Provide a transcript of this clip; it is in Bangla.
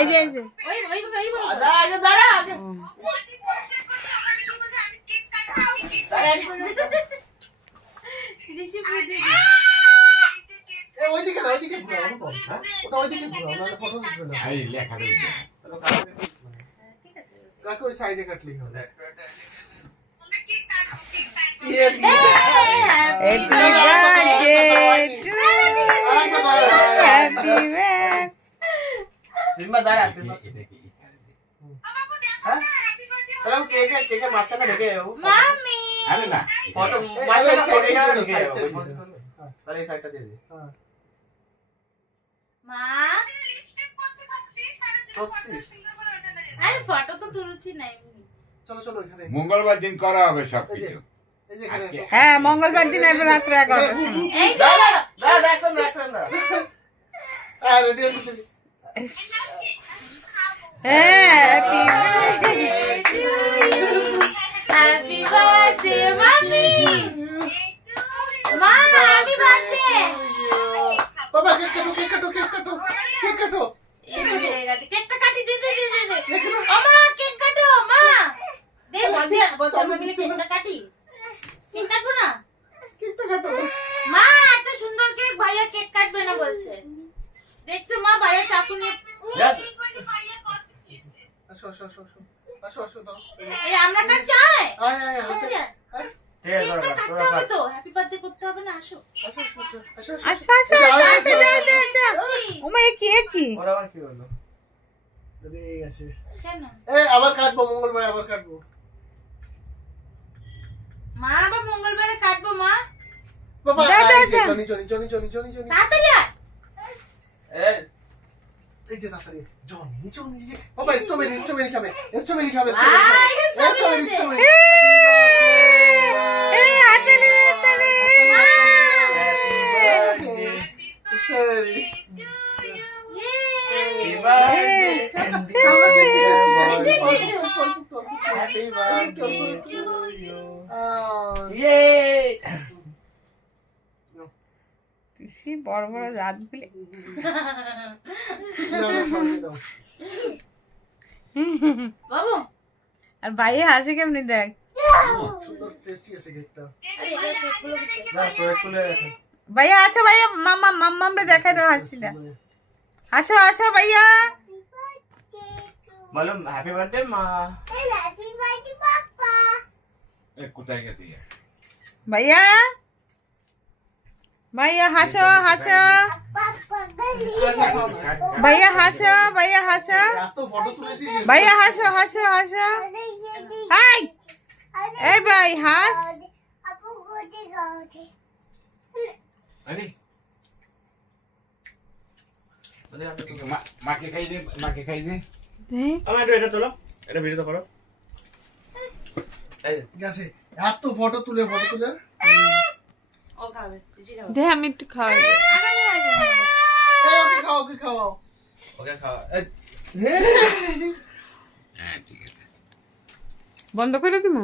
এই যে এই যে দাঁড়া ওইদিকে না, ওইদিকে ঘুরাও, ওটা ওইদিকে ঘুরাও, নাহলে ফটো উঠবে না। এই লেখা রয়েছে। কাকে ওই সাইডে কাটলেই হবে। Happy birthday two happy birthday. Simba দাঁড়া, সিম্বা। এটা কি? হ্যাঁ? তাহলে আমি কেকের মাঝখানে ঢেকে যাবো। মাম্মি আরে না। ফটো এটা- মাঝখানে ঢেকে যাবো, এটা- ঢেকে যাবো। এটা- তাহলে এই সাইডটা দিয়ে দিই। মা সত্যি? আরে ফটো তো তুলছি না এমনি। চলো চলো এখানে। মঙ্গলবার দিন করা হবে সবকিছু। এই যে এখানে এসো। হ্যাঁ মঙ্গলবার দিন আসবে রাত্রে 11টার সময়। এই যে দাঁড়া, দাঁড়া, দাঁড়া, একশন না, একশন না। হ্যাঁ, রেডি হয়ে গেছি। Happy happy birthday mummy. মা হ্যাপি বার্থডে। বাবা, কেক কাটো, কেক কাটো, কেক কাটো, কেক কাটো। এই হয়ে গেছে কেকটা কাটি দে দে দে দে। ও মা কেক কাটো মা। দে বন্ধে বসে মিলে কেকটা কাটি। কেক কাটবো না? কেকটা কাটো। মা এত সুন্দর কেক ভাইয়া কেক কাটবে না বলছে। দেখছো মা ভাইয়া চাকু নিয়ে আসো, আসো, আসো, আসো। আসো, আসো, দাও। এই আমরা কাটছি আয়। আয়, আয়, হাতে। আয়। ঠিক আছে কেকটা দাঁড়া, কাটতে তোরা হবে কাট। তো হ্যাপি বার্থডে করতে হবে না আসো। আসো, আসো, আসো, আসো, আসো। আচ্ছা আচ্ছা ওমা কি কি ওর আবার কি হলো? রেগে গেছে। কেন আবার কাটবো, মঙ্গলবারে আবার কাটবো। মা আবার মঙ্গলবারে কাটবো মা। বাবা, দাও, দাও, এই যে, দাও। Johnny, Johnny, Johnny, Johnny, Johnny, Johnny. তাড়াতাড়ি আয়। এই এই যে তাড়াতাড়ি। জনি, জনি, এই যে। বাবা, স্ট্রবেরি, স্ট্রবেরি খাবে। স্ট্রবেরি খাবে, আয়, স্ট্রবেরি খাবে। স্ট্রবেরি স্ট্রবেরি, আছে। স্ট্রবেরি। এই হাততালি হাততালি happy birthday strawberry. Happy birthday happy birthday to you ইয়ে তুই বড় বড় দাঁত গুলি বাবু আর ভাই হাসি কেমনি দেখ সুন্দর টেস্টি আছে কেকটা। না প্রয়োগ খুলে গেছে ভাইয়া আছো ভাইয়া মাম্মা মাম্মামরে দেখাই দাও হাসিটা আসো আসো ভাইয়া বলো হ্যাপি বার্থডে মা এ কোথায় গেছি? ভাইয়া ভাইয়া হাসো হাসো ভাইয়া হাসো ভাইয়া হাসো এত ফটো তুলেছিস। ভাইয়া হাসো হাসো হাসো হাই এই ভাই হাস আরে আরে আমি তো মাকে খাই দে, মাকে খাই দে। আমার এটা তোলো এটা ভিডিও করো এই ঠিক আছে, এত ফটো তুলে ও খাবে দে আমি একটু খাওয়াই এই, ওকে খাওয়াও। ওকে খাওয়া এই হ্যাঁ ঠিক আছে। বন্ধ করে দিমু